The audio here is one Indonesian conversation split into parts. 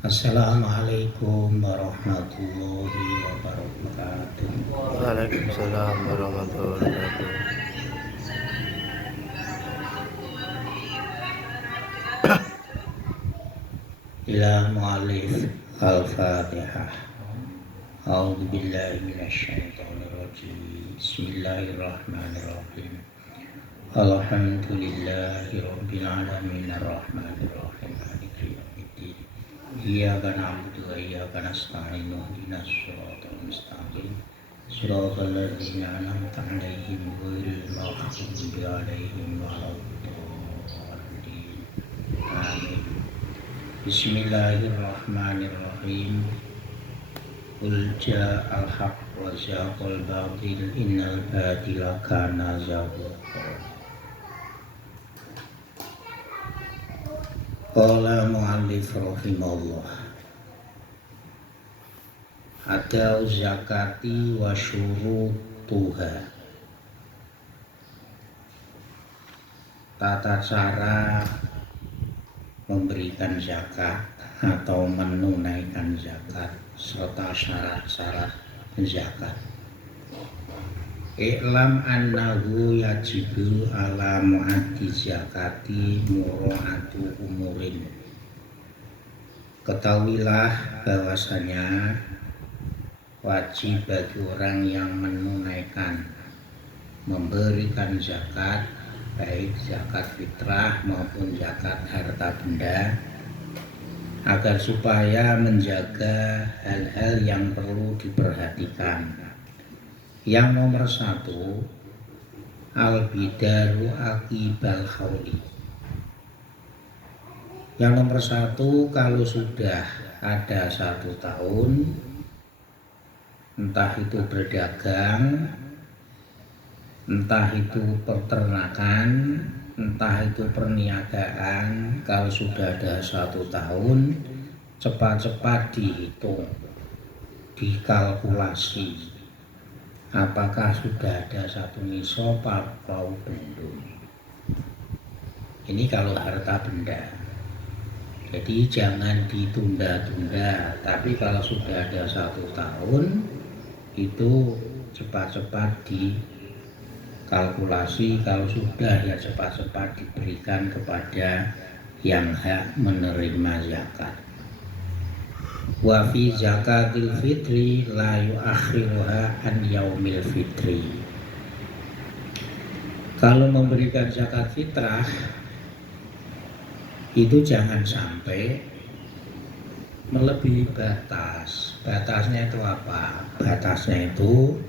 Assalamualaikum warahmatullahi wabarakatuh. Waalaikumsalam warahmatullahi wabarakatuh. Ila mu'alif al-fatihah. A'udhu billahi minasyaitonir rajim. Bismillahirrahmanirrahim. Alhamdulillahi rabbil alamin arrahmanir rahim maliki yaumiddin. Iyyaka na'budu wa iyyaka nasta'in ihdinas siratal mustaqim. Siratal ladzina an'amta 'alaihim ghairil maghdubi 'alaihim waladdallin. Amin. Bismillahirrahmanirrahim. Qul ja'al haqq wa zahaqal batil innal batila kana zahuqa. Qala mu'allif rahimahullah. Ada zakati wa syurutuha. Tata cara memberikan zakat atau menunaikan zakat serta syarat-syarat zakat. I'lam annahu yajibu ala mu'addi zakati mura'atu umurin. Ketahuilah bahwasanya wajib bagi orang yang menunaikan memberikan zakat, baik zakat fitrah maupun zakat harta benda, agar supaya menjaga hal-hal yang perlu diperhatikan. Yang nomor satu, al-bidaru akibal hauli. Yang nomor satu, kalau sudah ada 1 tahun, entah itu berdagang, entah itu peternakan, entah itu perniagaan, kalau sudah ada 1 tahun, cepat-cepat dihitung, dikalkulasi. Apakah sudah ada 1 nisab atau belum? Ini kalau harta benda. Jadi jangan ditunda-tunda. Tapi kalau sudah ada 1 tahun, itu cepat-cepat dikalkulasi. Kalau sudah ya cepat-cepat diberikan kepada yang hak menerima zakat. Wa fi zakatil fitri la yu'akhiruha an yaumil fitri. Kalau memberikan zakat fitrah itu jangan sampai melebihi batas. Batasnya itu apa? Batasnya itu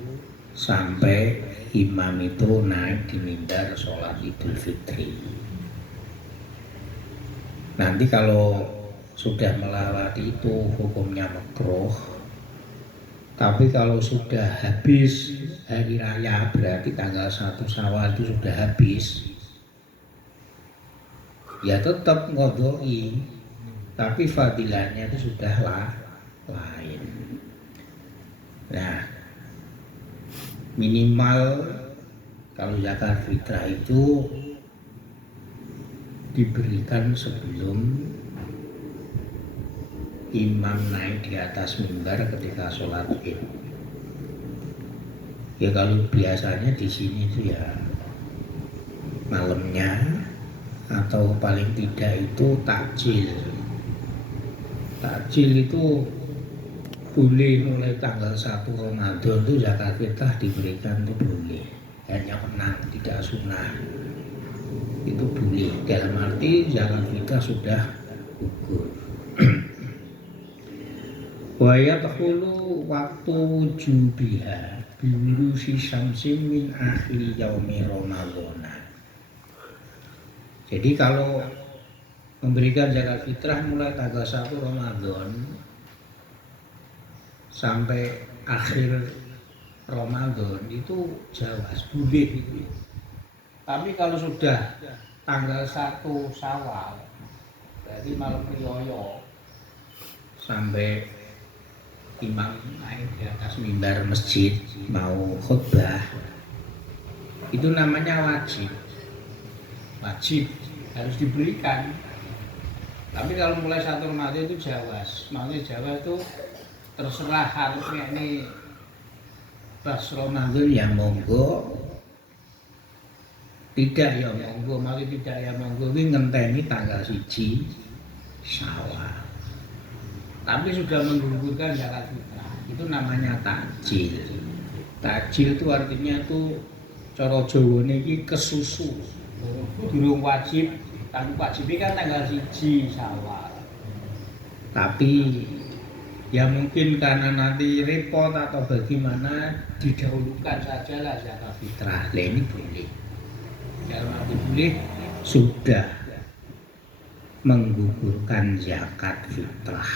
sampai imam itu naik di mimbar sholat Idul Fitri. Nanti kalau sudah melewati itu hukumnya makruh. Tapi kalau sudah habis hari raya, berarti tanggal 1 Syawal itu sudah habis, ya tetap ngodoi, tapi fadilahnya itu sudah lain. Nah, minimal kalau zakat fitrah itu diberikan sebelum imam naik di atas mimbar ketika sholat Id. Ya kalau biasanya di sini itu ya malamnya atau paling tidak itu takjil. Takjil itu boleh mulai tanggal 1 Ramadan itu zakat fitrah diberikan, itu boleh. Hanya menang, tidak sunnah. Itu boleh. Dalam arti zakat fitrah sudah gugur. Wa yadkhulu waktu wujubiha biwurusi syamsin min akhiri yaumi Ramadhan. Jadi kalau memberikan zakat fitrah mulai tanggal 1 Ramadan sampai akhir Ramadan itu jawas boleh itu. Tapi kalau sudah tanggal 1 Syawal, berarti malam riyoyo sampai imam naik di atas mimbar masjid mau khutbah, itu namanya wajib harus diberikan. Tapi kalau mulai 1 Ramadan itu Jawas. Maksudnya Jawa itu terserah harusnya ini pas Ramadan ya monggo, tidak ya monggo, maksudnya tidak ya monggo ini ngenteni tanggal 1 Syawal. Tapi sudah menggugurkan zakat fitrah. Itu namanya takjil. Takjil itu artinya itu cara Jawane iki kesusu. Durung wajib, kan wajib kan tanggal 1 Syawal. Tapi ya mungkin karena nanti repot atau bagaimana didahulukan sajalah zakat fitrah. Lah ini boleh. Dalam arti boleh sudah menggugurkan zakat fitrah.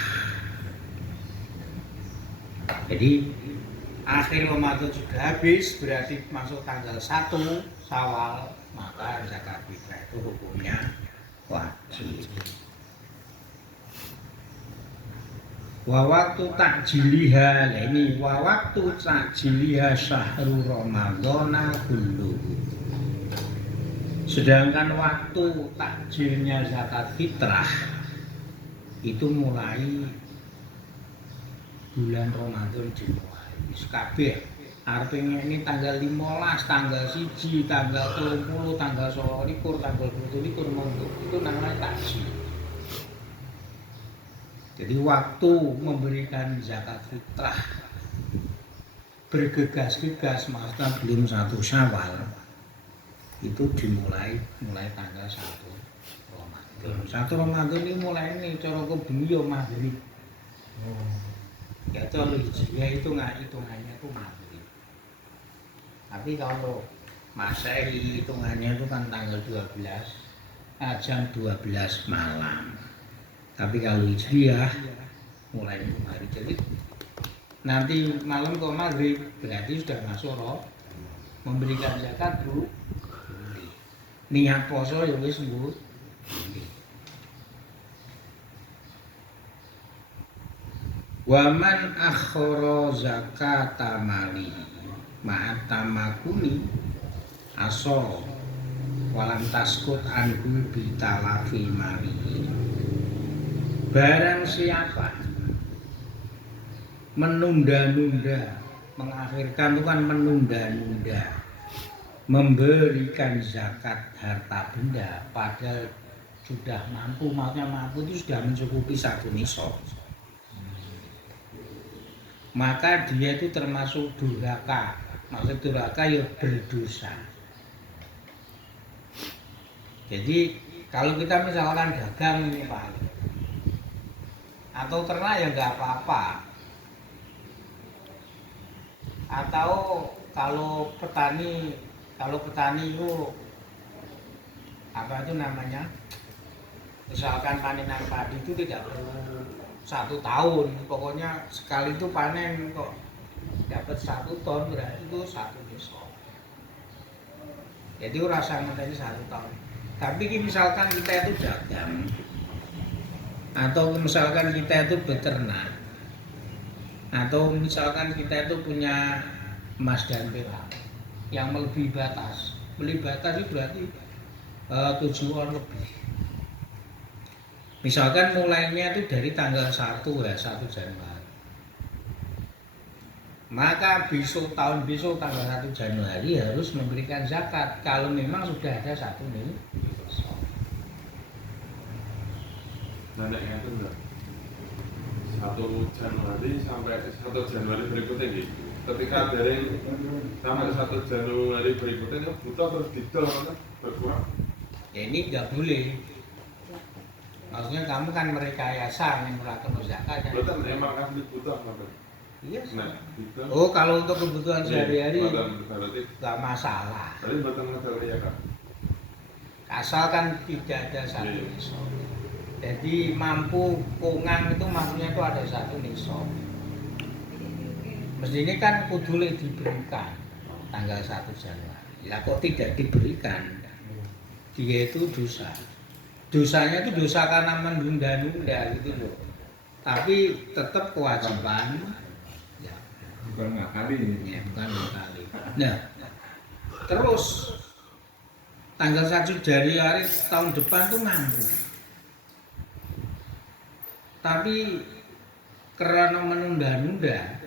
Jadi akhir Ramadan sudah habis, berarti masuk tanggal 1 Syawal, maka zakat fitrah itu hukumnya wajib. Wa waktu takjiliha, ini wa waktu takjiliha syahrul ramadhana kulluhu. Sedangkan waktu takjilnya zakat fitrah itu mulai bulan Ramadan dimulai. Kabeh artinya ini tanggal 15, tanggal 1, tanggal 30, tanggal 29, tanggal 27 monggo. Itu namanya takjil. Jadi waktu memberikan zakat fitrah bergegas-gegas, maksudnya belum 1 Syawal, itu dimulai tanggal 1 Ramadan. 1 Ramadan ini mulai ini cara kebengi ya maghrib. Ya kalau hijriah itu hitungannya itu maghrib. Tapi kalau Masehi hitungannya itu kan tanggal 12, jam 12 malam. Tapi kalau hijriah mulai hari, jadi nanti malam ke maghrib berarti sudah masuk roh memberikan zakat bu. Niat poso ya wis bu. Waman akhara zakata mali ma'atamakuni asol walam taskut anhu bitalafi mali. Barang siapa menunda-nunda, mengakhirkan itu kan menunda-nunda memberikan zakat harta benda padahal sudah mampu, maksudnya mampu itu sudah mencukupi 1 nisab, maka dia itu termasuk durhaka. Maksud durhaka ya berdosa. Jadi kalau kita misalkan dagang ini Pak, atau ternak ya nggak apa-apa, atau kalau petani itu apa itu namanya, misalkan panenan padi itu tidak perlu 1 tahun, pokoknya sekali itu panen kok dapat 1 ton, berarti itu 1 nisab. Jadi rasa ngenteni 1 tahun. Tapi misalkan kita itu dagang, atau misalkan kita itu beternak, atau misalkan kita itu punya emas dan perak yang melebihi batas. Melebihi batas itu berarti 7 on lebih. Misalkan mulainya itu dari tanggal 1 ya, 1 Januari. Maka tahun besok tanggal 1 Januari harus memberikan zakat kalau memang sudah ada 1 nisab. Nah, itu enggak 1 Januari sampai 1 Januari berikutnya gitu. Ketika dari sampai 1 Januari berikutnya butuh terus didol kan berkurang. Ya ini nggak boleh. Maksudnya kamu kan merekayasa mengeluarkan zakat kan. Lo kan emang asli butuh kan. Iya. Nah, gitu. Oh kalau untuk kebutuhan sehari-hari nggak masalah. Berarti buatan masalah ya kan. Asalkan tidak ada 1 nisab. Jadi mampu kongang itu maksudnya itu ada 1 nisab. Mestinya kan kudule diberikan tanggal 1 Januari. Lah kok tidak diberikan? Dia itu dosa. Dosanya itu dosa karena menunda-nunda gitu loh. Tapi tetap kewajiban. Ya. Bukan ngakali ini. Ya, bukan ngakali. Nah, terus tanggal 1 Januari tahun depan tuh mampu. Tapi karena menunda-nunda,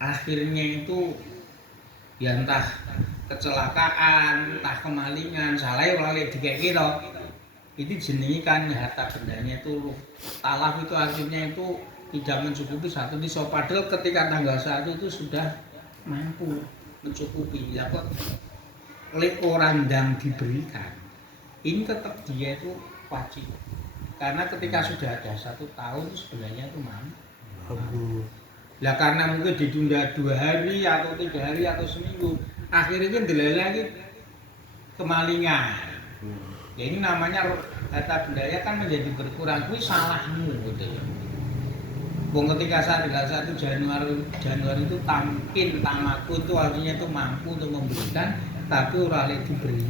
akhirnya itu ya entah kecelakaan, entah kemalingan, salah ora lek dikira. Itu jenenge kan harta bendanya itu talaf itu artinya itu tidak mencukupi satu nisab. Padahal ketika tanggal 1 itu sudah mampu mencukupi. Ya kok oleh orang yang diberikan ini tetap dia itu wajib. Karena ketika sudah ada 1 tahun sebenarnya itu mampu. Lah karena mungkin ditunda 2 hari atau 3 hari atau seminggu, akhirnya delay lagi kemalingan. Ya ini namanya harta bendanya kan menjadi berkurang, kuwi salahmu gitu ya. Wong ketika tanggal 1 Januari itu tamkin tamaku itu artinya itu mampu untuk memberikan tapi ora oleh diberi.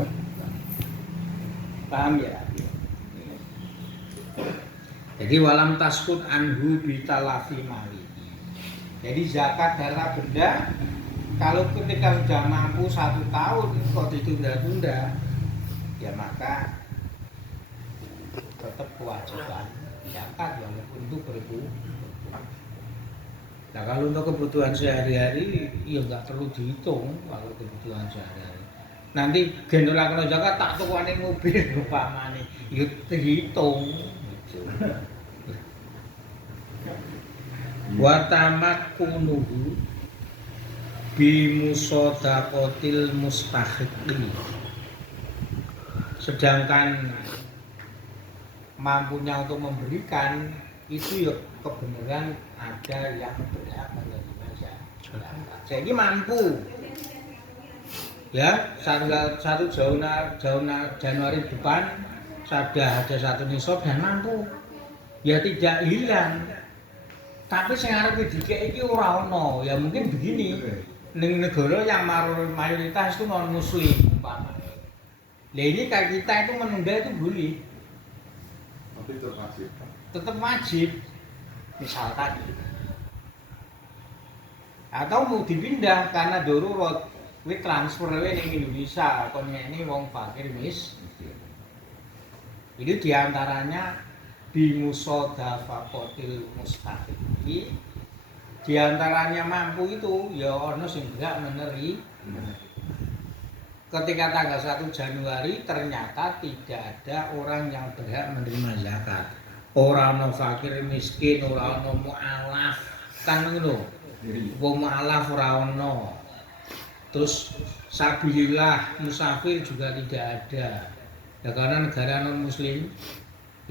Paham ya? Jadi walam taskut anhu bitalafi mali. Jadi zakat harta benda kalau ketika sudah mampu 1 tahun kok ditunda-tunda, ya maka tetap kewajiban zakat walaupun itu berkurang. Nah kalau untuk kebutuhan sehari-hari ya nggak perlu dihitung kalau kebutuhan sehari-hari. Nanti gendol kena zakat tak tukane mobil upamane ya dihitung. Wa tamakkunuhu bimusodaqatil mustahiqi. Sedangkan mampunya untuk memberikan itu ya kebenaran ada yang berhak menerima zakat. Jadi mampu ya tanggal 1 Januari depan sudah ada 1 nisab dan mampu ya tidak hilang. Tapi sing arep dikek iki ora ono. Ya mungkin begini. Ning negara yang mayoritas itu non muslim umpamanya. Lah ini kayak kita itu menunda itu boleh. Tapi tetap wajib. Tetap wajib. Misalkan atau mau dipindah karena darurat, kuwi transfer wae ning Indonesia kon ngene wong fakir miskin. Itu diantaranya bimusodaqatil mustahiqi. Di antaranya mampu itu ya ono sing enggak menerima. Ketika tanggal 1 Januari ternyata tidak ada orang yang berhak menerima zakat. Ora ono fakir miskin, ora ono mualaf, kan ngono. Wong mualaf ora ono. Terus sabilillah musafir juga tidak ada. Ya karena negara non muslim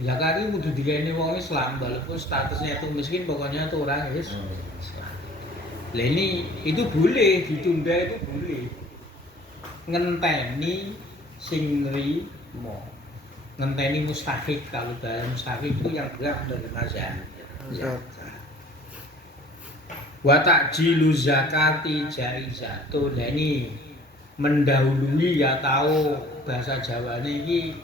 zakat itu kudu digawe wong Islam walaupun statusnya itu miskin pokoknya itu orang Islam. Lah ini itu boleh ditunda itu boleh. Ngenteni sing nrimo. Ngenteni mustahik kalau dalam mustahik itu yang berhak menerima zakat. Wa ta'jilu zakati jaizatun. Lah ini mendahului ya tahu bahasa Jawane iki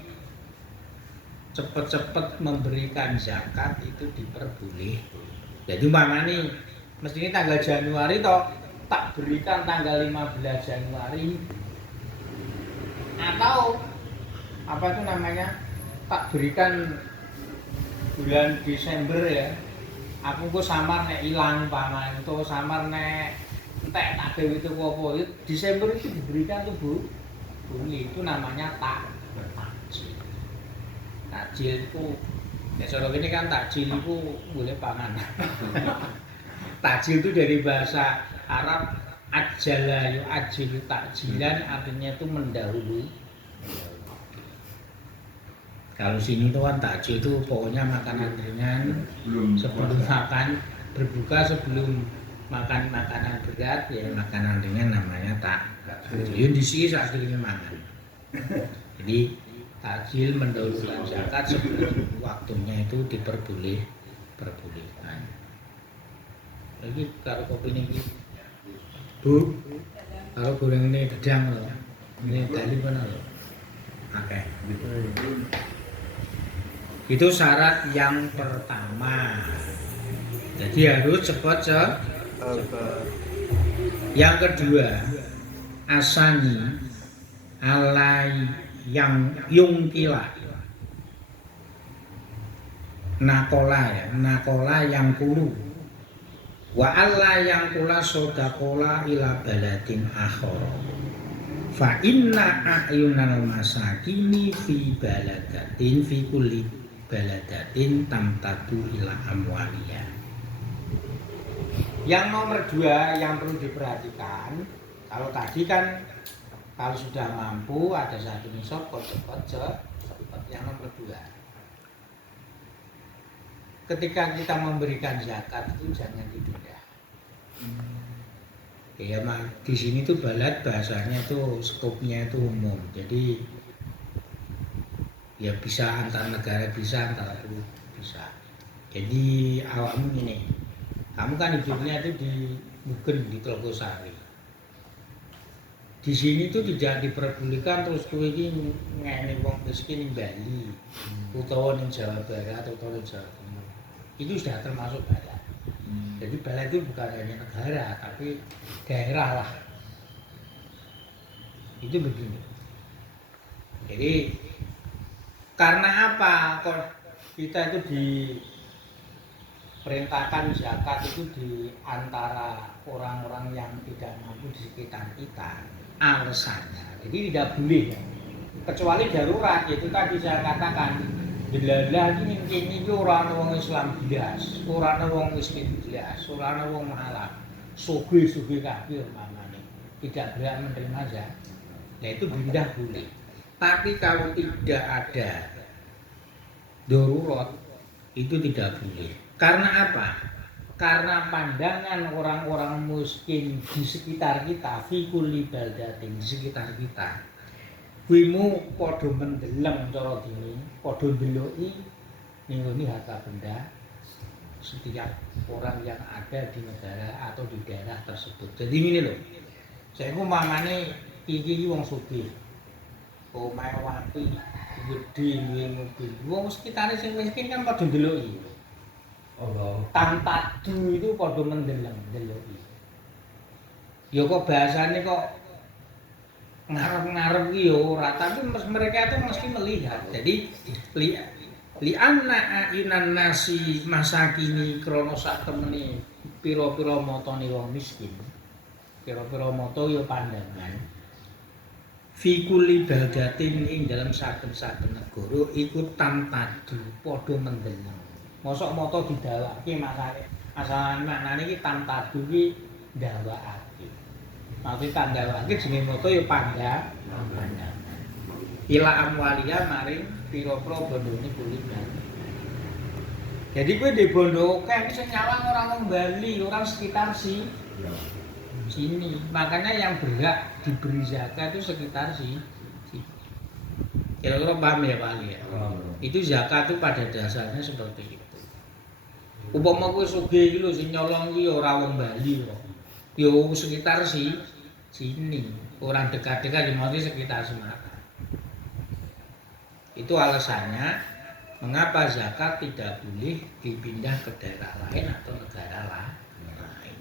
cepet-cepet memberikan zakat itu diperboleh. Jadi umpamane mestinya tanggal Januari toh tak berikan tanggal 15 Januari atau apa itu namanya tak berikan bulan Desember ya. Aku kok samar nek ilang paman itu samar nek entek tak gawe itu apa Desember itu diberikan tuh Bu. Boleh itu namanya takjil itu ya cara ini kan takjil itu boleh pangan. Takjil itu dari bahasa Arab ajala yu ajilu takjilan artinya itu mendahului. Kalau sini tuh kan takjil itu pokoknya makanan ringan sebelum makan, berbuka sebelum makan makanan berat ya makanan ringan namanya takjil. Di sini saat ini makan. Jadi takjil mendahulukan zakat sebelum waktunya itu diperbolehkan. Lagi kalau kopi ini Bu, kalau goreng ini gedang loh, ini tali mana loh? Oke. Itu syarat yang pertama. Jadi harus cepat. Yang kedua, asani alai yang yungkila. nakola yang kulu wa alla yang kula sodakola ila baladin akhor fa inna a'yunal masakini fi baladatin fi kulli baladatin tamtadu ila amwaliya. Yang nomor 2 yang perlu diperhatikan, kalau tadi kan kalau sudah mampu ada satu nisab cepat. Yang nomor 2, ketika kita memberikan zakat itu jangan ditunda. Ya di sini tuh balad bahasanya tuh skopnya itu umum. Jadi ya bisa antar negara, bisa antar dulu bisa. Jadi awakmu ini, kamu kan hidupnya itu di Mugen, di Telogosari. Di sini tuh tidak diperbolehkan terus kowe iki ngene wong miskin ning Bali, utawa ning Jawa Barat utawa ning Jawa Timur. Itu sudah termasuk balad. Jadi balad itu bukan hanya negara tapi daerah lah. Itu begini. Jadi karena apa kok kita itu diperintahkan zakat itu di antara orang-orang yang tidak mampu di sekitar kita? Alasannya, jadi tidak boleh kecuali darurat. Yaitu tadi saya katakan delalah ini ora ana wong Islam blas, ora ana wong miskin blas, ora ana wong malah sugih-sugih kabeh umpamane tidak berhak menerima zakat. Nah itu pindah boleh. Tapi kalau tidak ada darurat itu tidak boleh. Karena apa? Karena pandangan orang-orang miskin di sekitar kita, fi kulli baldatin, di sekitar kita, wimu padha mendeleng cara dene, padha ndeloki ning harta benda setiap orang yang ada di negara atau di daerah tersebut. Jadi ini loh, saya umpamane iki wong sugih, omahe wapi, gede duwe mobil, wong sekitare sing miskin kan padha ndeloki. Tantadu itu padha mendeleng-deloki. Ya kok bahasane kok ngarep-ngarep ki ya ora, tapi mereka itu mesti melihat. Jadi li anna ainan nasi masakini krana sak temene pira-pira matane wong miskin. Pira-pira mata ya pandangan. Fi kulli baldatin ing dalam saben-saben negara iku tamtadu padha mendeleng. Mosok mata didawake masalahane iki tamtadu ki ndawakake. Maksud tandawake jenenge mata ya pandangan. Ila amwalia maring pira-pira bondone kulinan. Jadi kowe ndek bondo akeh sing nyawang ora wong Bali, orang sekitar sini. Makanya yang berhak diberi zakat itu sekitar sini. Kira-kira paham ya Pak Ali ya? Itu zakat itu pada dasarnya seperti itu. Upama kowe sugih iki lho sing nyolong iki ora wong Bali kok. Ya sekitar sini, orang dekat-dekat di mana sekitar Semarang. Itu alasannya mengapa zakat tidak boleh dipindah ke daerah lain atau negara lain.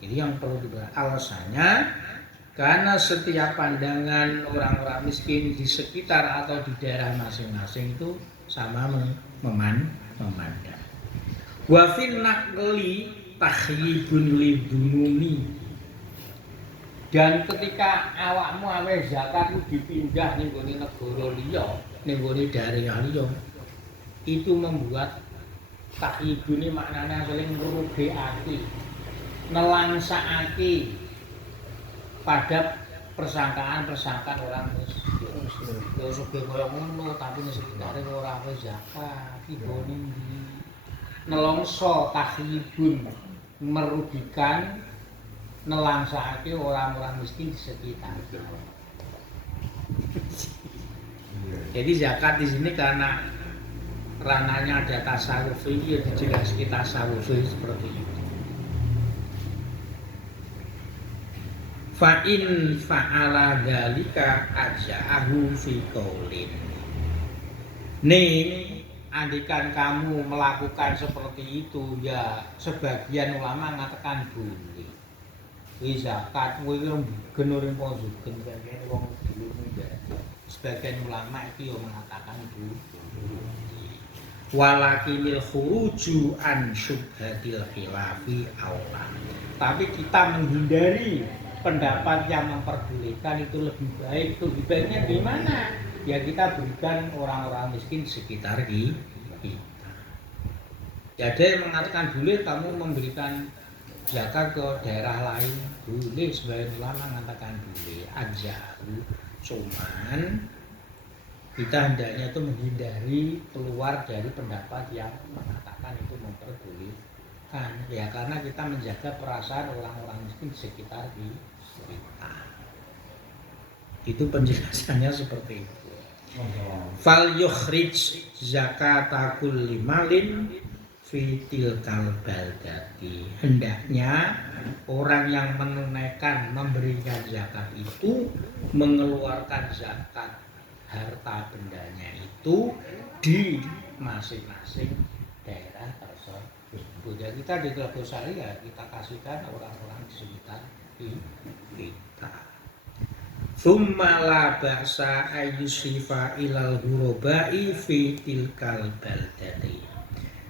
Jadi yang perlu diperhatikan alasannya karena setiap pandangan orang-orang miskin di sekitar atau di daerah masing-masing itu sama memandang. Wa fil naqli tahyibun lidunumi. Dan ketika awakmu awe zakat dipindah ning gone negara liya, ning gone daerah liya, itu membuat tahyibune maknane saling ngrugekake, nelangsakake pada persangkaan orang miskin. Ya sugih kaya ngono tapi ning sekitare ora awe zakat, iki gone ndi? Nelongso tahyibun merugikan nelangsakake orang-orang miskin di sekitar. Jadi zakat di sini karena ranahnya ada tasawuf, ya dijelaskan tasawuf seperti itu. Fa in fa'ala dzalika aja'ahu fi qaulin. Ning andikan kamu melakukan seperti itu, ya sebagian ulama mengatakan boleh. Wis zakat kowe iki mbugen ora konsugen kene wong dulu. Sebagian ulama itu yang mengatakan boleh. walakinil khuruju an syubhatil khilafi aula. Tapi kita menghindari pendapat yang memperbolehkan itu lebih baik. Itu lebih baiknya di mana? Ya kita berikan orang-orang miskin sekitar kita. Jadi mengatakan boleh kamu memberikan zakat ke daerah lain, boleh. Sebagian ulama mengatakan boleh aja. Cuman kita hendaknya itu menghindari keluar dari pendapat yang mengatakan itu memperbolehkan. Ya karena kita menjaga perasaan orang-orang miskin di sekitar kita. Itu penjelasannya seperti itu. Fal yukhrij zakata kulli malin fi tilkal baldati. Hendaknya orang yang menunaikan memberikan zakat itu mengeluarkan zakat harta bendanya itu di masing-masing daerah tersebut. Ya kita di Telogosari ya kita kasihkan orang-orang di sekitar kita. Tsumma la ba'sa ayyusifa ilal ghurabai fi tilkal baldati.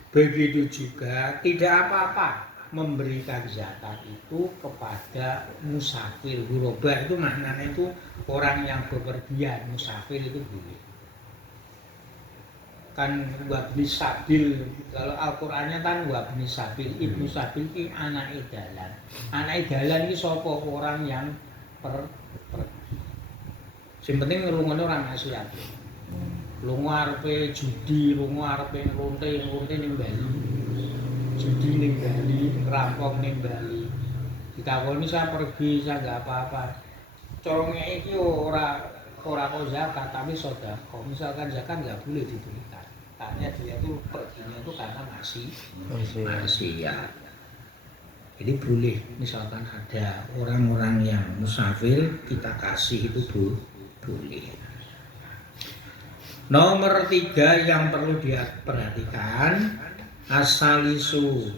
Begitu juga tidak apa-apa memberikan zakat itu kepada musafir. Ghuraba itu maknanya itu orang yang bepergian. Musafir itu boleh. Kan wabni sabil, kalau Al-Qur'annya kan wabni sabil, ibnu sabil ini anak dalan. Anak dalan ini sapa? Orang yang pergi. Sing penting ngrungokne ora maksiat. Lunga arepe judi, lunga arepe nglonte ning Bali. Judi ning Bali, ngerampok ning Bali. Ditakoni saya pergi, saya enggak apa-apa. Cara ngeki ora kok zakat, tapi sedekah. Misalkan zakat enggak boleh diberikan. Tanya dia itu perginya itu karena maksiat. Jadi boleh, misalkan ada orang-orang yang musafir kita kasih itu boleh. Nomor 3 yang perlu diperhatikan, asalisu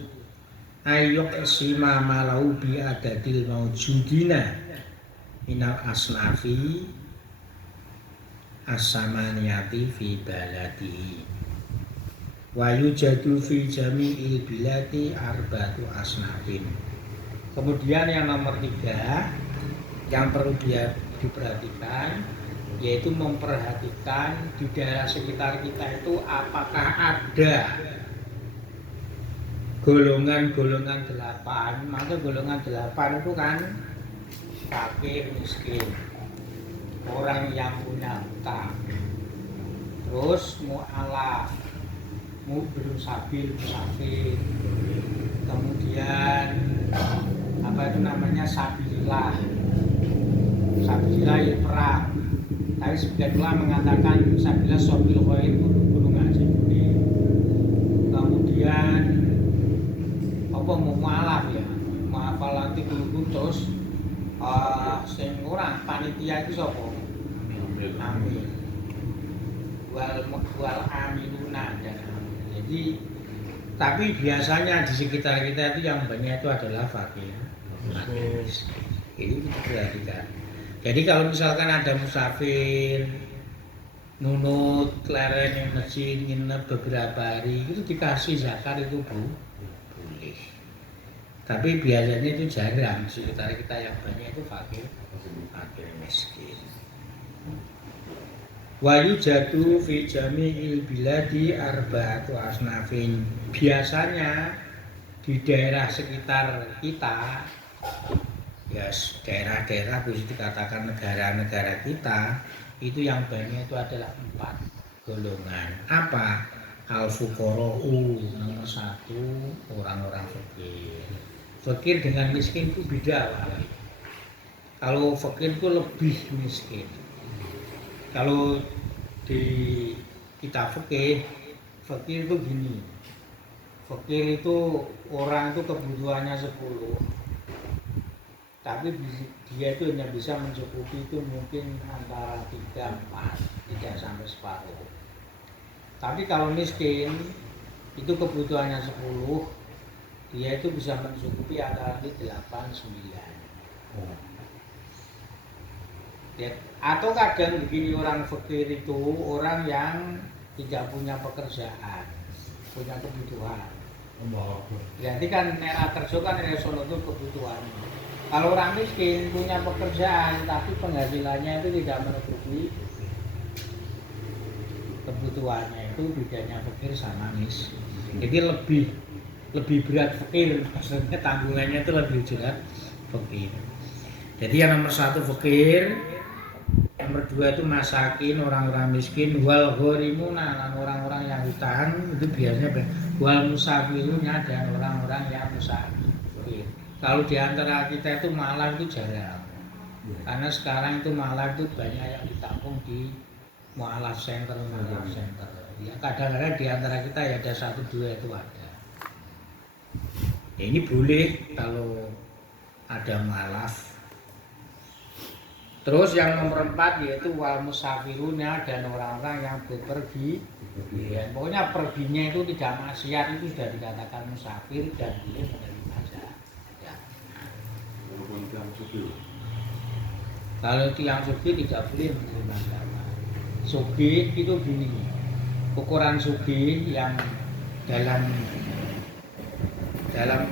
ayyuk sima malau bi adadil maujudina minal asnafi as-samaniyati fi baladihi wa yujadu fi jami'il biladi arba'atu asnafin. Kemudian yang nomor 3 yang perlu diperhatikan yaitu memperhatikan di daerah sekitar kita itu apakah ada golongan-golongan 8. Maksud golongan 8 itu kan fakir miskin, orang yang punya hutang, terus mu'alaf, belum sabil, musafir, kemudian apa itu namanya sabilillah perang. Tapi sebagian ulama mengatakan sabilillah sobil khair gunung haji ini. Kemudian apa mu'alaf ya, mu'alaf itu terus sing ora panitia itu sapa? Amin. Wal aminuna dan jadi tapi biasanya di sekitar kita itu yang banyak itu adalah fakir. Ini kita perhatikan. Jadi kalau misalkan ada musafir nunut leren yang masjid nginep beberapa hari itu dikasih zakat itu boleh. Tapi biasanya itu jarang. Di sekitar kita yang banyak itu fakir miskin. Wa yujadu fi jami'il biladi arba'atu asnafin. Biasanya di daerah sekitar kita, ya daerah-daerah bisa dikatakan negara-negara kita, itu yang banyak itu adalah 4 golongan. Apa? Al-fuqara'u, nomor 1 orang-orang fakir. Fakir dengan miskin itu beda, Pak. Kalau fakir itu lebih miskin. Kalau di kita fakir itu gini. Fakir itu orang itu kebutuhannya 10. Tapi dia itu hanya bisa mencukupi itu mungkin antara 3-4, tidak sampai separuh. Tapi kalau miskin itu kebutuhannya 10, dia itu bisa mencukupi antara 8-9. Ya, atau kadang begini, orang fakir itu orang yang tidak punya pekerjaan. punya kebutuhan. Jadi kan era kerja kan iso nutup kebutuhan. Kalau orang miskin punya pekerjaan tapi penghasilannya itu tidak menutupi kebutuhannya, itu bedanya fakir sama miskin. Jadi lebih berat fakir, maksudnya tanggungannya itu lebih berat fakir. Jadi yang nomor satu fakir, nomor dua itu masakin, orang-orang miskin, wal ghorimuna, orang-orang yang hutang itu biasanya wal musafiruna, dan orang-orang yang musafir. Kalau di antara kita itu malah itu jarang, karena sekarang itu malah itu banyak yang ditampung di mualaf center. Ya kadang-kadang di antara kita ya ada 1-2 itu ada. Ya, ini boleh kalau ada mualaf. Terus yang nomor 4 yaitu wal musafiruna, dan orang-orang yang bepergi. Ya, pokoknya perginya itu tidak maksiat, itu sudah dikatakan musafir dan boleh menerima zakat. Walaupun tiang sugih. Kalau tiang sugih tidak boleh menerima zakat. Sugih itu gini, ukuran sugih yang dalam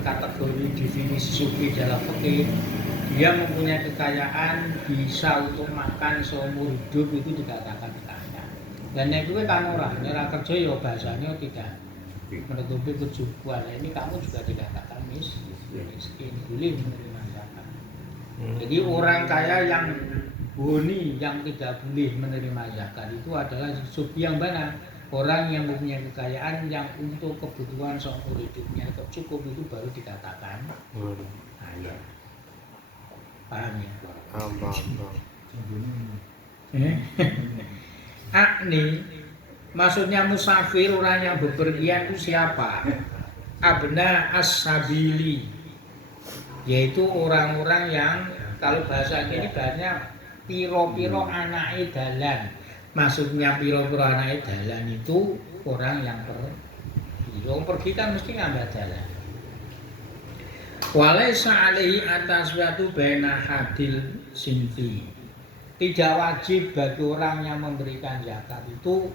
kategori definisi sugih dalam fikih, dia mempunyai kekayaan bisa untuk makan seumur hidup, itu dikatakan kaya. Dan yang itu kan orang kerja ya bahasanya tidak menutupi kecukupan. Ini kamu juga dikatakan miskin, boleh menerima zakat. Jadi orang kaya yang boni yang tidak boleh menerima zakat itu adalah sugih yang mana? Orang yang mempunyai kekayaan yang untuk kebutuhan seumur hidupnya cukup, itu baru dikatakan kaya. Paham ya? Akni, maksudnya musafir, orang yang bepergian itu siapa? Abna as-sabili, yaitu orang-orang yang, kalau bahasa ini banyak piro-piro anake dalan. Maksudnya piro-piro anake dalan itu orang yang pergi kan mesti ngambil dalan. Walaysa alaihi atas suatu baina hadil sinfi. Tidak wajib bagi orang yang memberikan zakat itu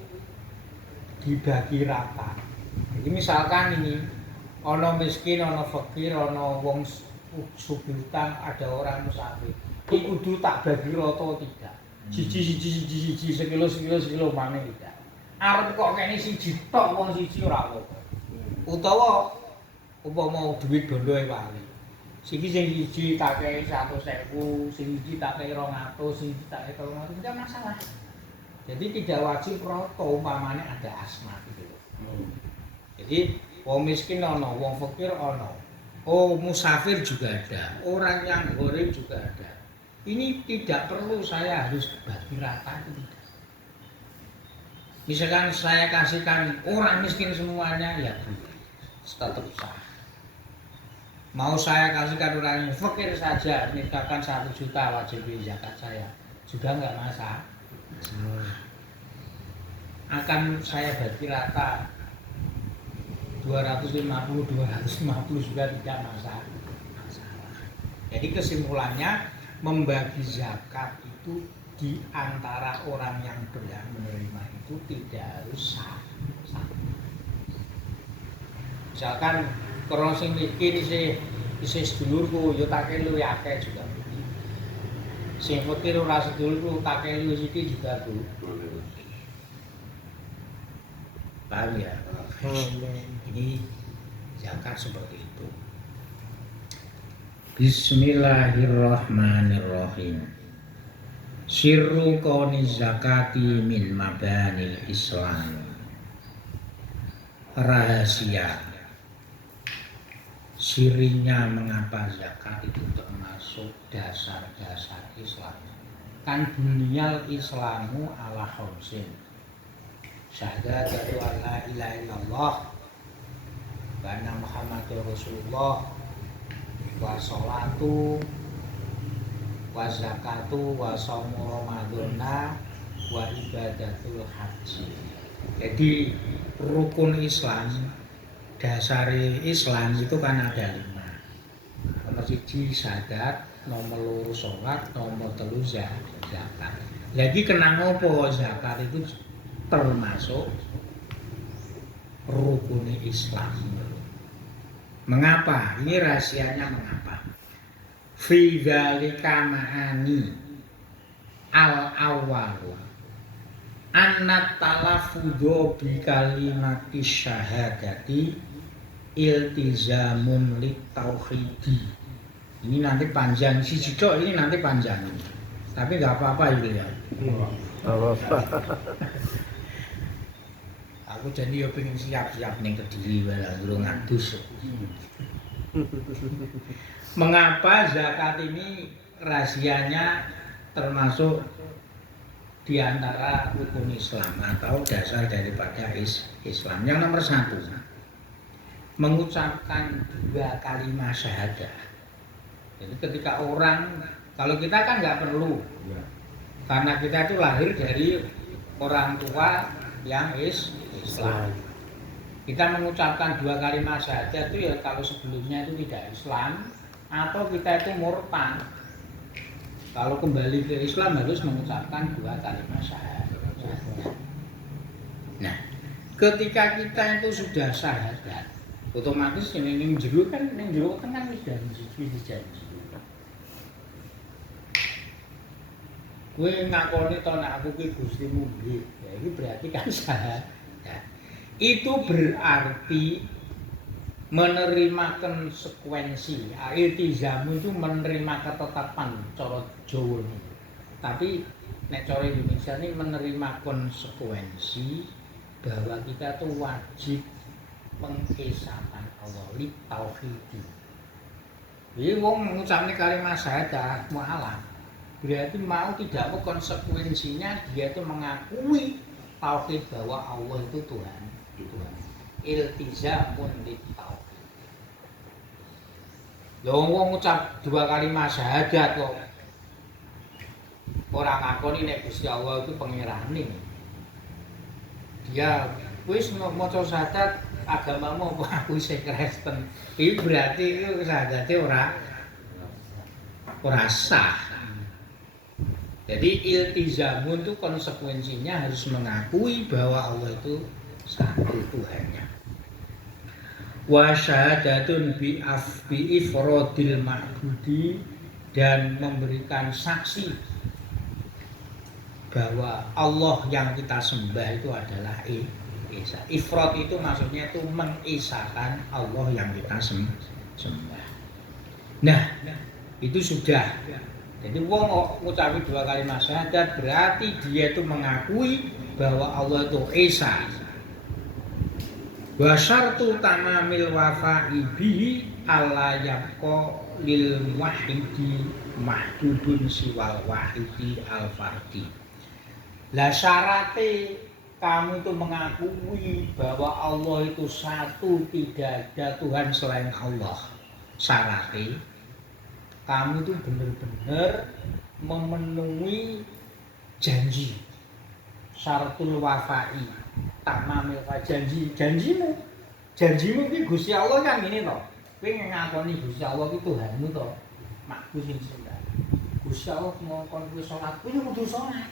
dibagi rata. Jadi misalkan ini ono miskin, ono fakir, ono wong sugih utang, ada orang musafir. Iki kudu tak bagi rata tidak. Siji sekilo maneh tidak. Arep kok kene siji tok wong siji ora apa. Utawa umpama duit bondo e wali. Sing siji tak kei 100.000, sing siji tak kei 200, sing siji tak kei 300, tidak masalah. Jadi tidak wajib rata umpamane ada asma gitu loh. Jadi wong miskin ono, wong fakir ono. Oh, musafir juga ada, orang yang gharib juga ada. Ini tidak perlu saya harus bagi rata, itu tidak. Misalkan saya kasihkan orang miskin semuanya, ya tetap sah. Mau saya kasihkan orang yang fakir saja, misalkan 1 juta wajib zakat saya, juga nggak masalah. Akan saya bagi rata 250 juga tidak masalah. Jadi kesimpulannya, membagi zakat itu di antara orang yang berhak menerima itu tidak harus sah. Misalkan kalau sing miskin isih sedulurku yo tak kei luwih akeh juga. Sing fakir ora sedulurku tak kei luwih sithik juga, Bu. Paham ya? Ini zakat seperti itu. Bismillahirrahmanirrahim. Sirru kauni zakati min mabanil Islam. Rahasia sirinya mengapa zakat itu termasuk dasar-dasar Islam. Kan bunyal Islamu ala khamsin. Syahadatu an la ilaha illallah wa anna Muhammadur Rasulullah, wa sholatu wa zakatu wa shaumu ramadhana wa ibadatul haji. Jadi rukun Islam, dasar Islam itu kan ada 5. Nomor 1 syahadat, nomor 2 sholat, nomor 3 zakat. Lagi kena ngopo zakat itu termasuk rukun Islam. Mengapa? Ini rahasianya mengapa? Fi dzalika ma'ani al-awwal annat talaffudzu bi kalimati syahadati iltizamun lit tauhidi. Ini nanti panjang si tok, ini nanti panjang. Tapi enggak apa-apa itu ya. Apa-apa. Aku jadi yo pengen siap-siap ning Kediri wae durung ngadus. Mengapa zakat ini rahasianya termasuk di antara rukun Islam atau dasar daripada Islam? Yang nomor satu, mengucapkan 2 kalimat syahadah. Jadi ketika orang, kalau kita kan nggak perlu, karena kita itu lahir dari orang tua yang Islam. Kita mengucapkan 2 kalimat syahadah itu ya kalau sebelumnya itu tidak Islam atau kita itu murtad. Kalau kembali ke Islam harus mengucapkan 2 kalimat syahadat. Nah, ketika kita itu sudah syahadat, otomatis ini jero kan wis janji. Kowe ngakoni to nek aku ki Gustimu nggih. Ya iki berarti kan syahadat. Itu berarti menerima konsekuensi. Iltizamu itu menerima ketetapan cara Jawa. Tapi nek cara Indonesia ini menerima konsekuensi bahwa kita tuh wajib mengesahkan Allah li tauhid. Jadi wong mengucapkan kalimat syahadat mu'alaf berarti mau tidak mau konsekuensinya dia itu mengakui tauhid bahwa Allah itu Tuhan. Iltizamun lit tauhid. Lho wong ngucap 2 kalimat syahadat kok ora ngakoni nek Gusti Allah itu pangerane. Dia wis maca syahadat agamamu apa aku isih Kristen. Iki berarti itu syahadate ora sah. Jadi iltizamun itu konsekuensinya harus mengakui bahwa Allah itu satu Tuhannya. Wa syahadatun bi ifradil ma'budi, dan memberikan saksi bahwa Allah yang kita sembah itu adalah Esa. Ifrad itu maksudnya itu mengesahkan Allah yang kita sembah. Nah, itu sudah. Jadi wong ngucapi 2 kalimat syahadat berarti dia itu mengakui bahwa Allah itu Esa. Wa syartu tamamil wafa'i bihi alla yabqa lil wahidi mahdudun siwal wahidi al fardi. Lah syaratnya kamu itu mengakui bahwa Allah itu satu, tidak ada Tuhan selain Allah. Syaratnya kamu itu benar-benar memenuhi janji. Syaratul wafa'i tamamil janjimu ki Gusti Allah kan ngene to. Kowe ngakoni Gusti Allah ki Tuhanmu to. Makku sing sembah. Gusti Allah ngongkon kowe salat, kowe yo kudu salat.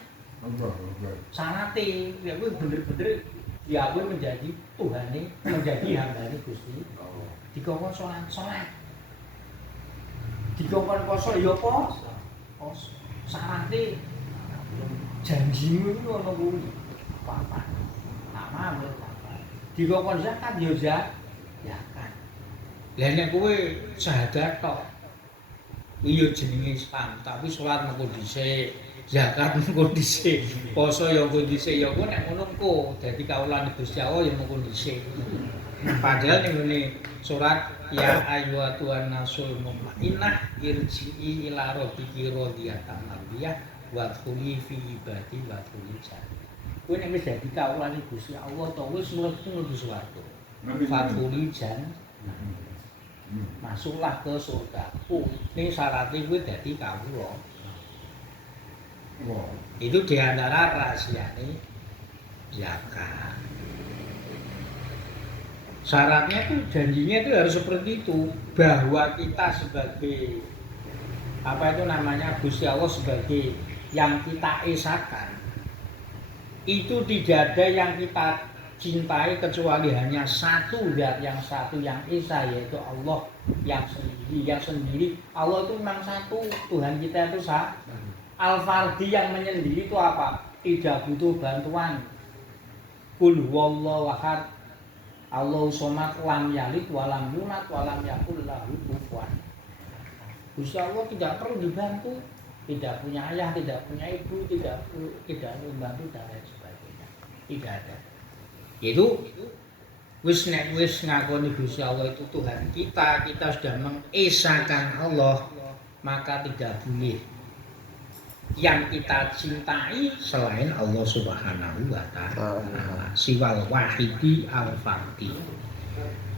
Syaratnya ya kowe bener-bener ya kowe menjadi Tuhane, menjadi hambane Gusti Allah. Dikongkon salat. Dikongkon poso ya poso. Syaratnya janjimu itu ono kuwi. Apa? Nama apa? Dikongkon zakat ya zakat. Lah nek kowe syahadat tok iya jenenge Islam, tapi salat mengko dhisik, zakat mengko dhisik, poso ya mengko dhisik, ya kowe nek ngono engko dadi kawulane Gusti Allah ya mengko dhisik. Padahal ning ngene surat ya ayyuhan nasul mutmainnah irji'i ila rabbiki radiyatan mardiyah wa khuli fi ibadi wa khuli jannah. Kowe nek wis dadi kawulane Gusti Allah to wis mlebu swarga. Fathuli jannah. Masuklah ke surga. Ini syaratnya kowe dadi kawula. Itu diantara rahasianya zakat. Syaratnya tuh janjinya itu harus seperti itu, bahwa kita sebagai apa itu namanya Gusti Allah sebagai yang kita esakan itu tidak ada yang kita cintai kecuali hanya satu zat yang satu yang esa, yaitu Allah yang sendiri. Allah itu memang satu, Tuhan kita itu satu. Al-Fardi yang menyendiri itu apa? Tidak butuh bantuan. Qul huwallahu ahad, Allahu somad, lam yalid walam yulad walam yakul lahu kufuwan. Gusti Allah tidak perlu dibantu, tidak punya ayah, tidak punya ibu, tidak membantu dan lain sebagainya. Tidak ada. Yaitu wis ngakoni Gusti Allah itu Tuhan kita sudah mengesakan Allah, maka tidak boleh yang kita cintai selain Allah Subhanahu wa ta'ala, siwal wahidi al-fardi.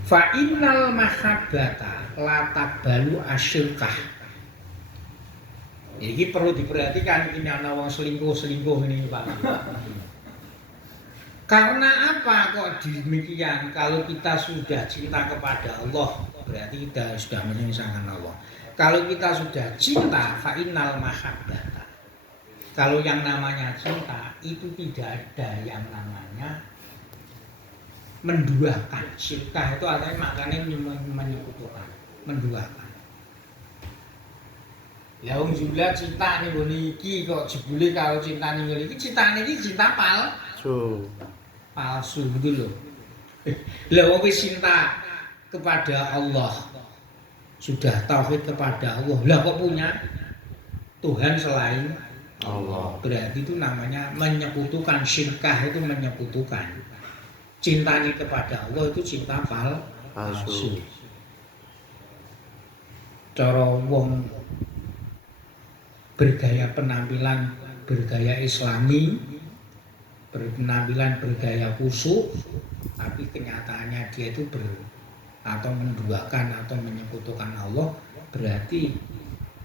Fa innal mahabbata la taqbalu asyirkah. Ini perlu diperhatikan, ini ana wong selingkuh ini Pak. Karena apa kok demikian? Kalau kita sudah cinta kepada Allah, berarti kita sudah menyengsangkan Allah. Kalau kita sudah cinta, fa innal mahabbata, kalau yang namanya cinta itu tidak ada yang namanya menduakan. Syirkah itu artinya maknanya menyekutukan, menduakan. Ya wong jumlah cinta nih boniki kok jebule kalau cinta nih iki cintane iki cinta palsu gitu loh. Lah wong wis cinta kepada Allah, sudah tauhid kepada Allah, lah kok punya Tuhan selain Allah, berarti itu namanya menyekutukan. Syirkah itu menyekutukan. Cintanya kepada Allah itu cinta palsu. Cara wong bergaya penampilan, bergaya Islami, penampilan bergaya khusyuk, tapi kenyataannya dia itu atau menduakan atau menyekutukan Allah, berarti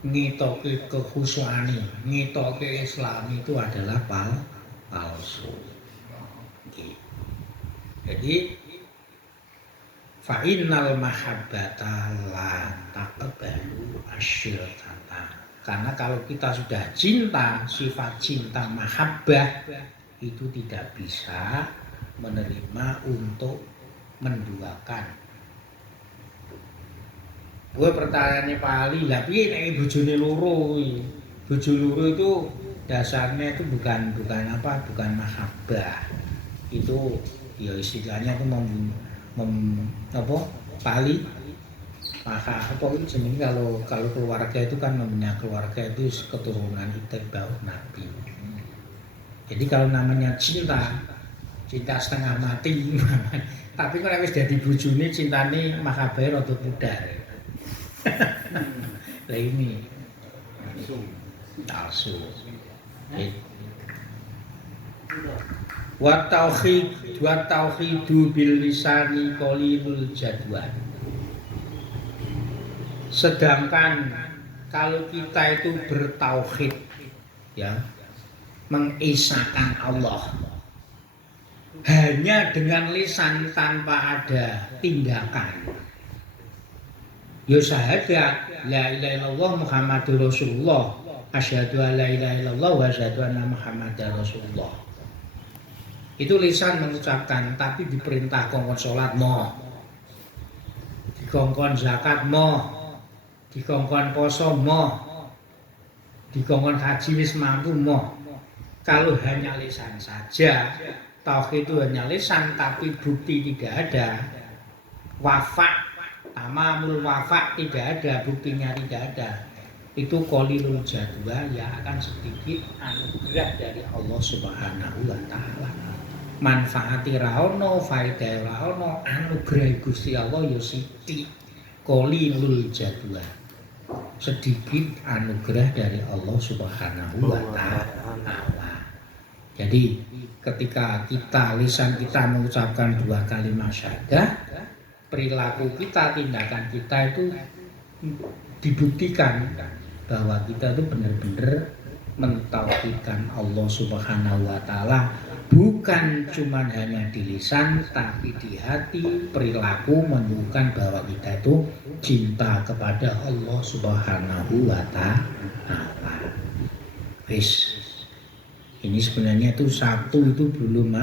ngitoke kekhusyuane, ngitoke Islam itu adalah palsu. Jadi fa innal mahabbata la taqbalu asyirkata. Karena kalau kita sudah cinta, sifat cinta mahabbah itu tidak bisa menerima untuk menduakan. Gue pertanyaannya Pak Ali, lah piye nek bojone loro iki? Bojo loro itu dasarnya itu bukan mahabbah. Itu ya istilahnya itu Pali maka apa itu jenenge kalau keluarga itu kan namanya keluarga itu keturunan itibau Nabi. Jadi kalau namanya cinta setengah mati tapi kalau wis dadi bojone cintane mahabbah rada pudar. Lah ini palsu. Wa tauhidu bil lisani qalilul jadwan. Sedangkan kalau kita itu bertauhid, ya, mengesahkan Allah hanya dengan lisan tanpa ada tindakan, ya syahadat la ilaha illallah Muhammadur Rasulullah, asyhadu an la ilaha illallah wa asyhadu anna Muhammadar Rasulullah. Itu lisan mengucapkan, tapi diperintah kongkon salat moh, dikongkon zakat moh, dikongkon poso moh, dikongkon haji wis mampu moh. Kalau hanya lisan saja, tauhid itu hanya lisan tapi bukti tidak ada. Wafa, tamamul wafa tidak ada, buktinya tidak ada. Itu qalilul jadwa, ya akan sedikit anugerah dari Allah Subhanahu wa taala. Manfaati ra ono, faedah ra ono, anugerah Gusti Allah ya sithik. Qalilul jadwa, sedikit anugerah dari Allah Subhanahu wa taala. Jadi ketika lisan kita mengucapkan dua kalimat syahadah, perilaku kita, tindakan kita itu dibuktikan bahwa kita itu benar-benar mentauhidkan Allah Subhanahu wa taala, bukan cuma hanya di lisan tapi di hati. Perilaku menunjukkan bahwa kita itu cinta kepada Allah Subhanahu wa taala. Wis Ini sebenarnya itu satu itu belum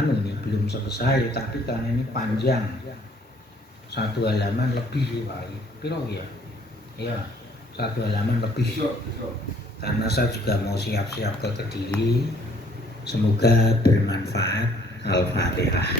belum selesai, tapi karena ini panjang, satu halaman lebih Pak. Piro ya? Ya, satu halaman lebih. Karena saya juga mau siap-siap ke Kediri. Semoga bermanfaat. Al-Fatihah.